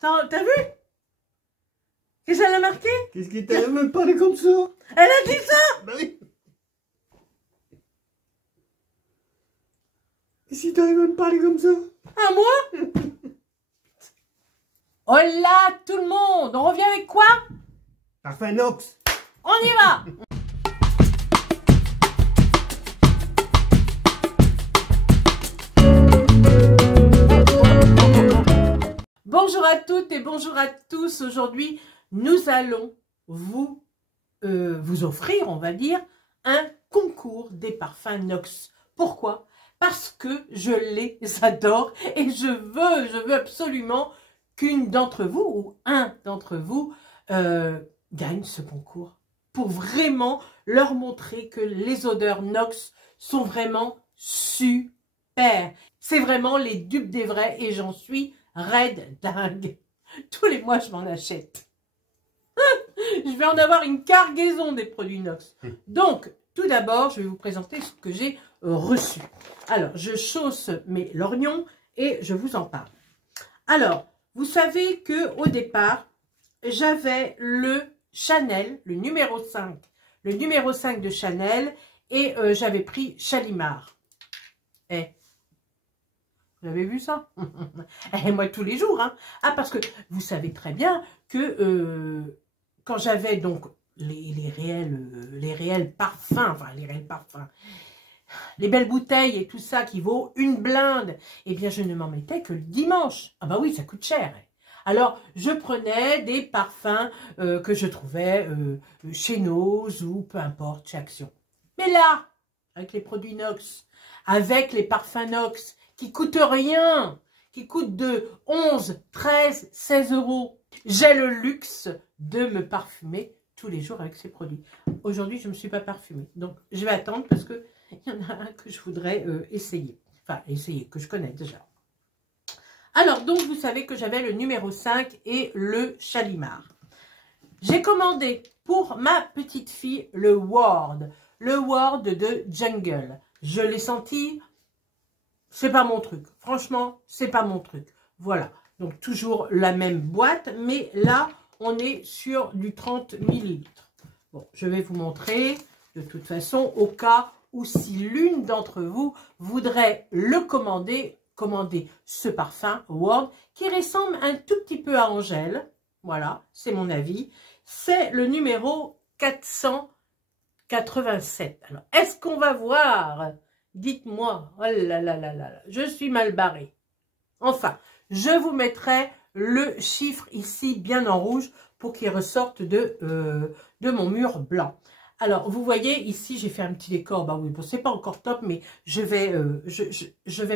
T'as vu? Qu'est-ce qu'elle a marqué? Qu'est-ce qui t'arrive même parler comme ça? Elle a dit ça? Bah oui. Qu'est-ce qui t'arrive même parler comme ça? À moi? Hola tout le monde! On revient avec quoi? Parfum Nox. On y va! Bonjour à toutes et bonjour à tous. Aujourd'hui, nous allons vous offrir, on va dire, un concours des parfums Nox. Pourquoi? Parce que je les adore et je veux absolument qu'une d'entre vous ou un d'entre vous gagne ce concours pour vraiment leur montrer que les odeurs Nox sont vraiment super. C'est vraiment les dupes des vrais et j'en suis raide dingue. Tous les mois, je m'en achète. Je vais en avoir une cargaison des produits Nox. Donc, tout d'abord, je vais vous présenter ce que j'ai reçu. Alors, je chausse mes lorgnons et je vous en parle. Alors, vous savez que au départ, j'avais le Chanel, le numéro 5. Le numéro 5 de Chanel et j'avais pris Shalimar. Vous avez vu ça? Et moi, tous les jours. Hein. Ah, parce que vous savez très bien que quand j'avais donc les réels parfums, enfin les réels parfums, les belles bouteilles et tout ça qui vaut une blinde, eh bien, je ne m'en mettais que le dimanche. Ah bah oui, ça coûte cher. Alors, je prenais des parfums que je trouvais chez Nose ou peu importe, chez Action. Mais là, avec les produits Nox, avec les parfums Nox, qui coûtent rien, qui coûtent de 11, 13, 16 euros. J'ai le luxe de me parfumer tous les jours avec ces produits. Aujourd'hui, je ne me suis pas parfumée. Donc, je vais attendre parce qu'il y en a un que je voudrais essayer. Enfin, essayer, que je connais déjà. Alors, donc, vous savez que j'avais le numéro 5 et le Shalimar. J'ai commandé pour ma petite fille le Ward de Jungle. Je l'ai senti... C'est pas mon truc. Franchement, c'est pas mon truc. Voilà. Donc, toujours la même boîte. Mais là, on est sur du 30 ml. Bon, je vais vous montrer. De toute façon, au cas où si l'une d'entre vous voudrait le commander ce parfum Ward qui ressemble un tout petit peu à Angèle. Voilà, c'est mon avis. C'est le numéro 487. Alors, est-ce qu'on va voir? Dites-moi, oh là là là là, je suis mal barrée. Enfin, je vous mettrai le chiffre ici bien en rouge pour qu'il ressorte de mon mur blanc. Alors, vous voyez, ici, j'ai fait un petit décor. Bah oui, bon, c'est pas encore top, mais je vais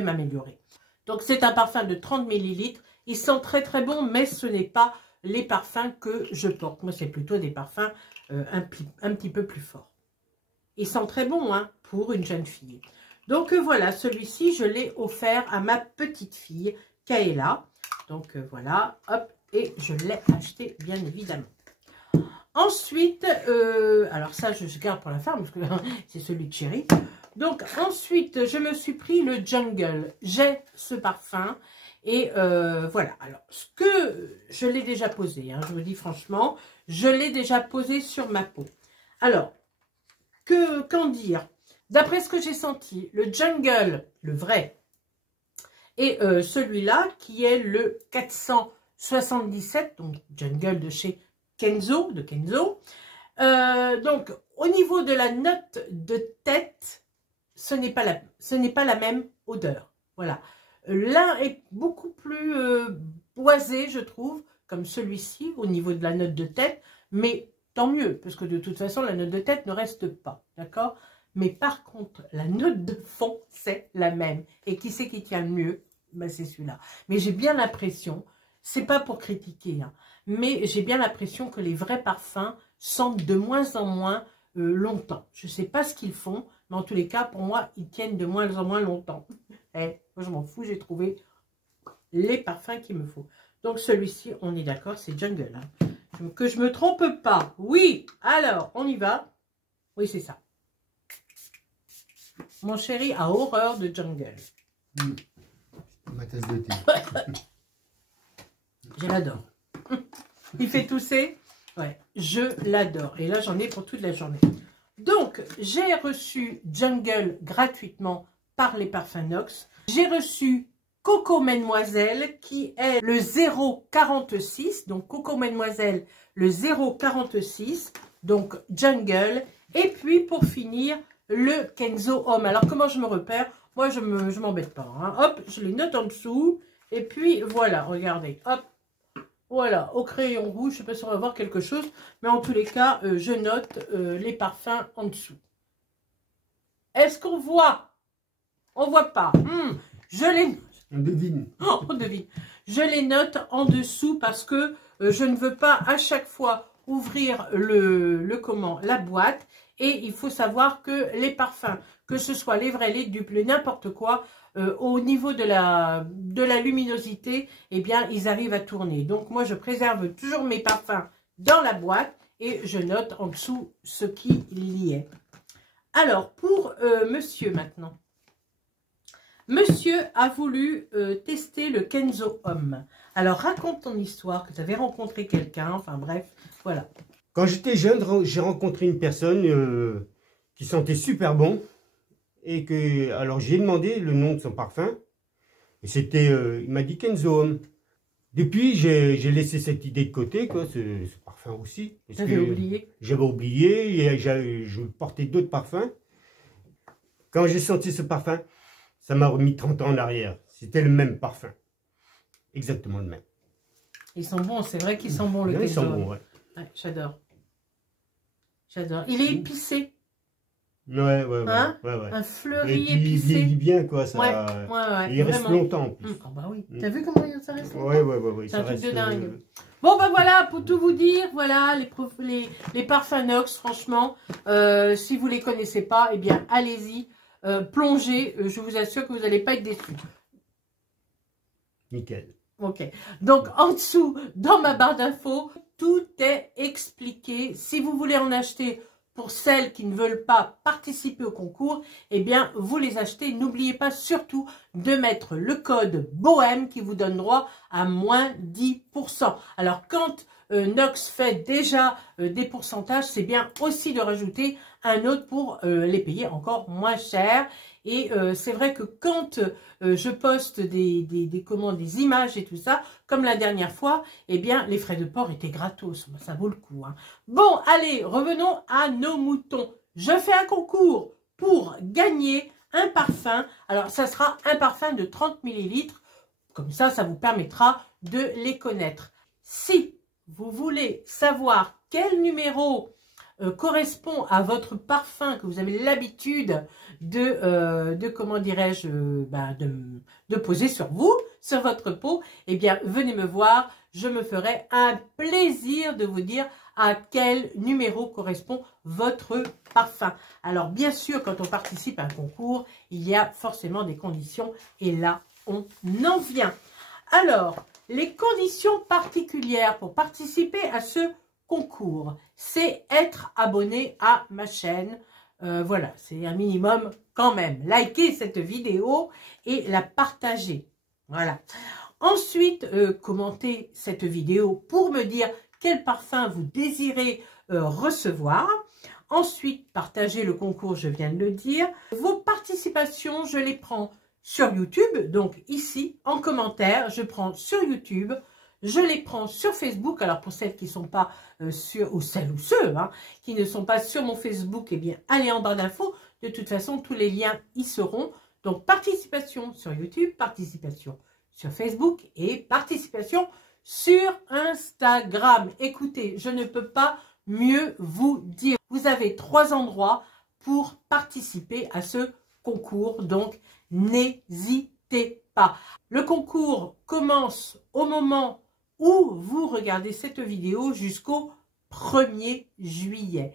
m'améliorer. Donc, c'est un parfum de 30 ml. Il sent très très bon, mais ce n'est pas les parfums que je porte. Moi, c'est plutôt des parfums un petit peu plus forts. Il sent très bon, hein, pour une jeune fille. Donc voilà, celui-ci, je l'ai offert à ma petite fille, Kaela. Donc voilà, hop, et je l'ai acheté, bien évidemment. Ensuite, alors ça, je garde pour la fin, parce que c'est celui de Chéri. Donc ensuite, je me suis pris le Jungle. J'ai ce parfum. Et voilà, alors, ce que je l'ai déjà posé, hein, je vous dis franchement, je l'ai déjà posé sur ma peau. Alors, qu'en dire? D'après ce que j'ai senti, le Jungle, le vrai, et celui-là qui est le 477, donc Jungle de chez Kenzo, donc au niveau de la note de tête, ce n'est pas la même odeur. Voilà. L'un est beaucoup plus boisé, je trouve, comme celui-ci, au niveau de la note de tête, mais tant mieux, parce que de toute façon, la note de tête ne reste pas, d'accord? Mais par contre, la note de fond, c'est la même. Et qui c'est qui tient le mieux? Ben, c'est celui-là. Mais j'ai bien l'impression, c'est pas pour critiquer, hein, mais j'ai bien l'impression que les vrais parfums sentent de moins en moins longtemps. Je sais pas ce qu'ils font, mais en tous les cas, pour moi, ils tiennent de moins en moins longtemps. Moi, je m'en fous, j'ai trouvé les parfums qu'il me faut. Donc, celui-ci, on est d'accord, c'est Jungle. Hein. Que je me trompe pas. Oui, alors, on y va. Oui, c'est ça. Mon chéri a horreur de Jungle. Ma tasse de thé. Je l'adore. Il fait tousser. Ouais, je l'adore. Et là, j'en ai pour toute la journée. Donc, j'ai reçu Jungle gratuitement par les parfums Nox. J'ai reçu Coco Mademoiselle qui est le 046. Donc, Coco Mademoiselle, le 046. Donc, Jungle. Et puis, pour finir, le Kenzo Homme. Alors, comment je me repère? Moi, je m'embête pas. Hein. Hop, je les note en dessous. Et puis, voilà, regardez. Hop. Voilà, au crayon rouge, je ne sais pas si on va voir quelque chose, mais en tous les cas, je note les parfums en dessous. Est-ce qu'on voit? On ne voit pas. Je les... On devine. Oh, on devine. Je les note en dessous parce que je ne veux pas à chaque fois ouvrir la boîte. Et il faut savoir que les parfums, que ce soit les vrais, les dupes, n'importe quoi, au niveau de la luminosité, eh bien, ils arrivent à tourner. Donc, moi, je préserve toujours mes parfums dans la boîte et je note en dessous ce qu'il y est. Alors, pour monsieur maintenant. Monsieur a voulu tester le Kenzo Homme. Alors, raconte ton histoire, que tu avais rencontré quelqu'un, enfin bref, voilà. Quand j'étais jeune, j'ai rencontré une personne qui sentait super bon. Et que, alors j'ai demandé le nom de son parfum. Et c'était, il m'a dit Kenzo Homme. Depuis, j'ai laissé cette idée de côté, quoi, ce parfum aussi. J'avais oublié. J'avais oublié, et je portais d'autres parfums. Quand j'ai senti ce parfum, ça m'a remis 30 ans en arrière. C'était le même parfum. Exactement le même. Ils sont bons, c'est vrai qu'ils sont bons, le Kenzo. Ils sont bons, ouais. Ouais, j'adore. J'adore. Il est épicé. Ouais. Hein? Ouais. Un fleuri et puis, épicé. il vieillit bien, quoi. Ça, ouais, il reste longtemps, en plus. Oh, bah oui. T'as vu comment ça reste longtemps? Ouais. C'est un truc de dingue. Bon, bah voilà, pour tout vous dire, voilà, les parfums Nox, franchement, si vous les connaissez pas, eh bien, allez-y, plongez, je vous assure que vous n'allez pas être déçus. Nickel. Ok, donc en dessous, dans ma barre d'infos, tout est expliqué. Si vous voulez en acheter... Pour celles qui ne veulent pas participer au concours, eh bien, vous les achetez. N'oubliez pas surtout de mettre le code BOHEME qui vous donne droit à moins 10%. Alors, quand Nox fait déjà des pourcentages, c'est bien aussi de rajouter un autre pour les payer encore moins cher. Et c'est vrai que quand je poste des images et tout ça, comme la dernière fois, eh bien, les frais de port étaient gratos. Ça vaut le coup. Hein. Bon, allez, revenons à nos moutons. Je fais un concours pour gagner un parfum. Alors, ça sera un parfum de 30 ml. Comme ça, ça vous permettra de les connaître. Si vous voulez savoir quel numéro correspond à votre parfum que vous avez l'habitude de comment dirais-je, de poser sur vous, sur votre peau, eh bien, venez me voir. Je me ferai un plaisir de vous dire à quel numéro correspond votre parfum. Alors, bien sûr, quand on participe à un concours, il y a forcément des conditions et là, on en vient. Alors, les conditions particulières pour participer à ce concours, c'est être abonné à ma chaîne. Voilà, c'est un minimum quand même. Likez cette vidéo et la partager. Voilà. Ensuite, commentez cette vidéo pour me dire quel parfum vous désirez recevoir. Ensuite, partagez le concours, je viens de le dire. Vos participations, je les prends sur YouTube. Donc ici, en commentaire, je prends sur YouTube. Je les prends sur Facebook. Alors, pour celles qui ne sont pas sur, ou celles ou ceux qui ne sont pas sur mon Facebook, eh bien, allez en barre d'infos. De toute façon, tous les liens y seront. Donc, participation sur YouTube, participation sur Facebook et participation sur Instagram. Écoutez, je ne peux pas mieux vous dire. Vous avez 3 endroits pour participer à ce concours. Donc, n'hésitez pas. Le concours commence au moment où vous regardez cette vidéo jusqu'au 1er juillet.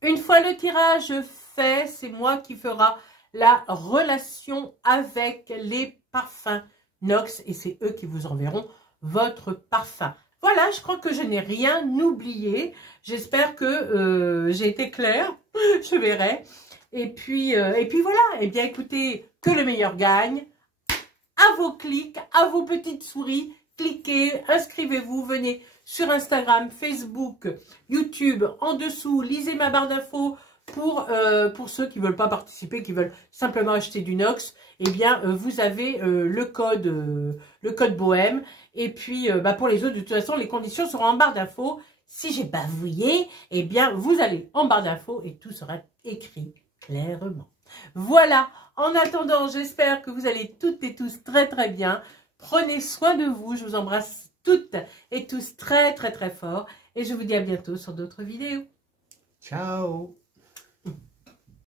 Une fois le tirage fait, c'est moi qui fera la relation avec les parfums Nox et c'est eux qui vous enverront votre parfum. Voilà, je crois que je n'ai rien oublié. J'espère que j'ai été claire. Je verrai. Et puis voilà. Eh bien, écoutez, que le meilleur gagne. À vos clics, à vos petites souris. cliquez, inscrivez-vous, venez sur Instagram, Facebook, YouTube, en dessous, lisez ma barre d'infos pour ceux qui ne veulent pas participer, qui veulent simplement acheter du Nox. Eh bien, vous avez le code Bohème. Et puis, pour les autres, de toute façon, les conditions seront en barre d'infos. Si j'ai bavouillé, eh bien, vous allez en barre d'infos et tout sera écrit clairement. Voilà. En attendant, j'espère que vous allez toutes et tous très très bien. Prenez soin de vous. Je vous embrasse toutes et tous très très très fort. Et je vous dis à bientôt sur d'autres vidéos. Ciao.